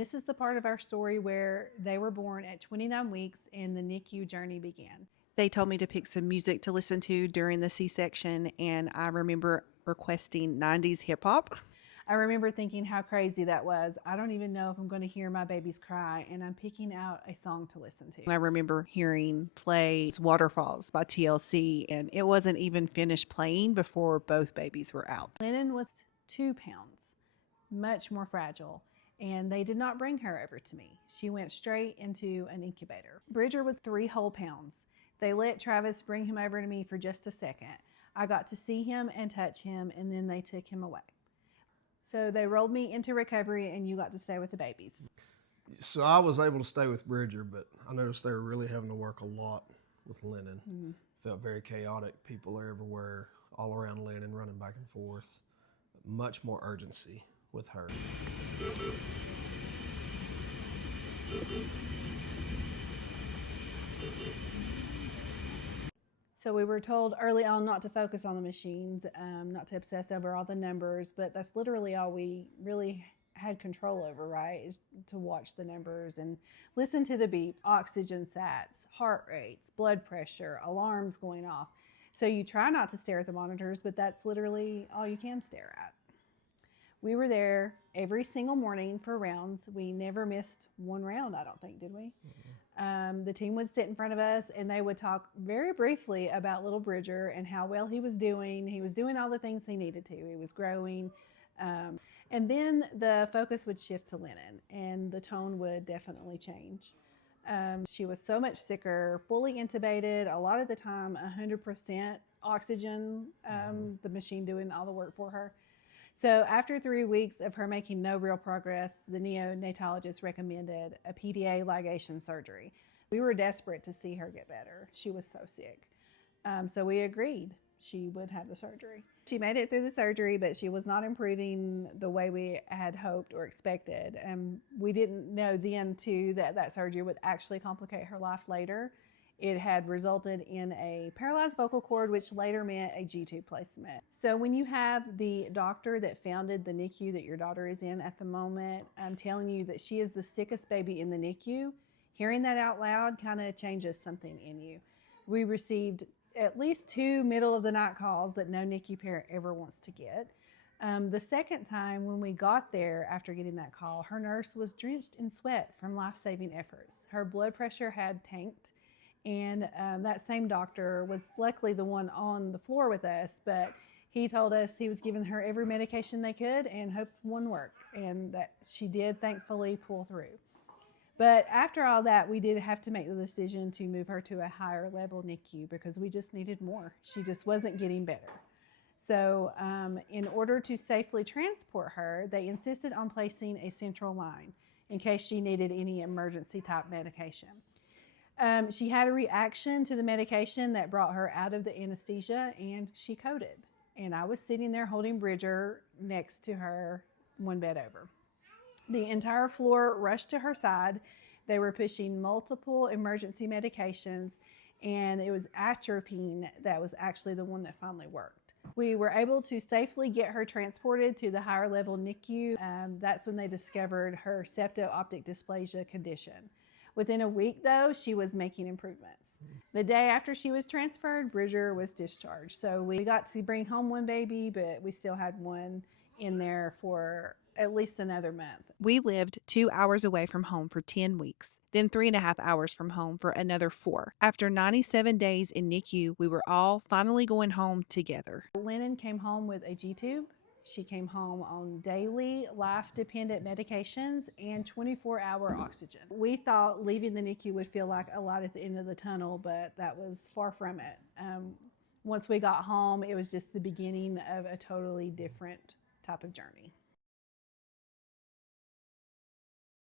This is the part of our story where they were born at 29 weeks and the NICU journey began. They told me to pick some music to listen to during the C-section, and I remember requesting 90s hip hop. I remember thinking how crazy that was. I don't even know if I'm going to hear my babies cry, and I'm picking out a song to listen to. I remember hearing play Waterfalls by TLC, and it wasn't even finished playing before both babies were out. Lennon was 2 pounds, much more fragile, and they did not bring her over to me. She went straight into an incubator. Bridger was 3 whole pounds. They let Travis bring him over to me for just a second. I got to see him and touch him, and then they took him away. So they rolled me into recovery, and you got to stay with the babies. So I was able to stay with Bridger, but I noticed they were really having to work a lot with Lennon. Mm-hmm. Felt very chaotic. People are everywhere, all around Lennon, running back and forth. Much more urgency with her. So we were told early on not to focus on the machines, not to obsess over all the numbers, but that's literally all we really had control over, right? Is to watch the numbers and listen to the beeps, oxygen sats, heart rates, blood pressure, alarms going off. So you try not to stare at the monitors, but that's literally all you can stare at. We were there every single morning for rounds. We never missed one round, I don't think, did we? Mm-hmm. The team would sit in front of us and they would talk very briefly about little Bridger and how well he was doing. He was doing all the things he needed to. He was growing. And then the focus would shift to Lennon and the tone would definitely change. She was so much sicker, fully intubated, a lot of the time 100% oxygen, the machine doing all the work for her. So after 3 weeks of her making no real progress, the neonatologist recommended a PDA ligation surgery. We were desperate to see her get better. She was so sick. So we agreed she would have the surgery. She made it through the surgery, but she was not improving the way we had hoped or expected. We didn't know then, too, that that surgery would actually complicate her life later. It had resulted in a paralyzed vocal cord, which later meant a G-tube placement. So when you have the doctor that founded the NICU that your daughter is in at the moment, telling you that she is the sickest baby in the NICU, hearing that out loud kind of changes something in you. We received at least 2 middle-of-the-night calls that no NICU parent ever wants to get. The second time when we got there after getting that call, her nurse was drenched in sweat from life-saving efforts. Her blood pressure had tanked. And that same doctor was luckily the one on the floor with us, but he told us he was giving her every medication they could and hoped one worked, and that she did thankfully pull through. But after all that, we did have to make the decision to move her to a higher level NICU because we just needed more. She just wasn't getting better. So in order to safely transport her, they insisted on placing a central line in case she needed any emergency type medication. She had a reaction to the medication that brought her out of the anesthesia, and she coded. And I was sitting there holding Bridger next to her, one bed over. The entire floor rushed to her side. They were pushing multiple emergency medications, and it was atropine that was actually the one that finally worked. We were able to safely get her transported to the higher level NICU. That's when they discovered her septo-optic dysplasia condition. Within a week, though, she was making improvements. The day after she was transferred, Bridger was discharged. So we got to bring home one baby, but we still had one in there for at least another month. We lived 2 hours away from home for 10 weeks, then 3.5 hours from home for another 4. After 97 days in NICU, we were all finally going home together. Lennon came home with a G-tube. She came home on daily life-dependent medications and 24-hour oxygen. We thought leaving the NICU would feel like a light at the end of the tunnel, but that was far from it. Once we got home, it was just the beginning of a totally different type of journey.